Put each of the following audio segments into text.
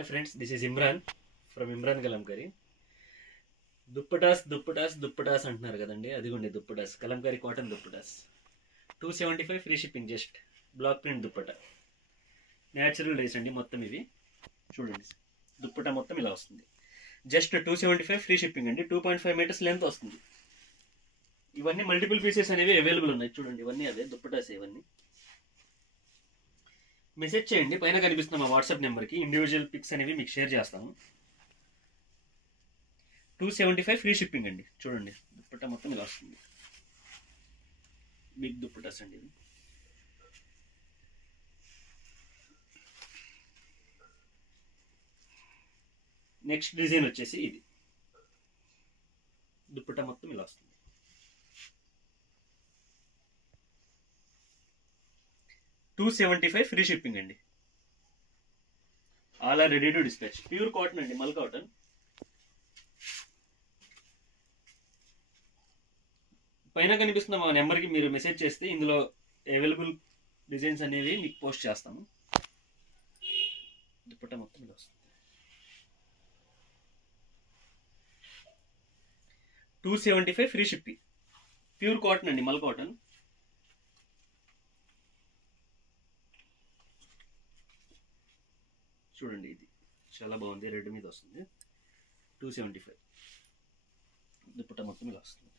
Hi friends, this is Imran from Imran Kalamkari. Dupattas అంటున్నారు కదండి, అదిగోండి dupattas, Kalamkari cotton dupattas. 275 free shipping. Just block print dupatta, natural రేస్ అండి మొత్తం. ఇవి చూడండి, దుప్పట మొత్తం ఇలా వస్తుంది. జస్ట్ 275 ఫ్రీ షిప్పింగ్ అండి. 2.5 మీటర్స్ లెంత్ వస్తుంది. ఇవన్నీ మల్టిపుల్ పీసెస్ అనేవి అవైలబుల్ ఉన్నాయి. చూడండి, ఇవన్నీ అదే దుప్పటాస్. ఇవన్నీ మెసేజ్ చేయండి, పైన కనిపిస్తున్న మా వాట్సాప్ నెంబర్కి. ఇండివిజువల్ పిక్స్ అనేవి మీకు షేర్ చేస్తాము. 275 ఫ్రీ షిప్పింగ్ అండి. చూడండి, దుప్పట్టా మొత్తం ఇలా వస్తుంది. బిగ్ దుప్పటాస్ అండి ఇది. నెక్స్ట్ డిజైన్ వచ్చేసి ఇది. దుప్పట్టా మొత్తం ఇలా వస్తుంది. 275 ఫ్రీ షిప్పింగ్ అండి. All are ready to dispatch. Pure cotton అండి, మల్ కాటన్. పైన కనిపిస్తున్న మా నెంబర్కి మీరు మెసేజ్ చేస్తే ఇందులో అవైలబుల్ డిజైన్స్ అనేవి మీకు పోస్ట్ చేస్తాము. దుప్పట్టా మొత్తం ఇలా వస్తుంది. 275 ఫ్రీ షిప్పింగ్. ప్యూర్ కాటన్ అండి, మల్ కాటన్. చూడండి, ఇది చాలా బాగుంది, రెడ్ మీద వస్తుంది. 275. దుప్పట్టా మొత్తం ఇలా వస్తుంది.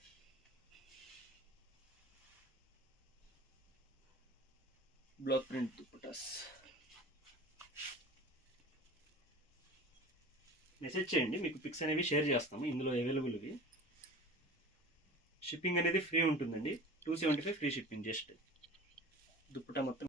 Black print dupattas. మెసేజ్ చేయండి, మీకు పిక్స్ అనేవి షేర్ చేస్తాము. ఇందులో అవైలబుల్ ఇవి. షిప్పింగ్ అనేది ఫ్రీ ఉంటుందండి. 275 ఫ్రీ షిప్పింగ్. జస్ట్ దుప్పటా మొత్తం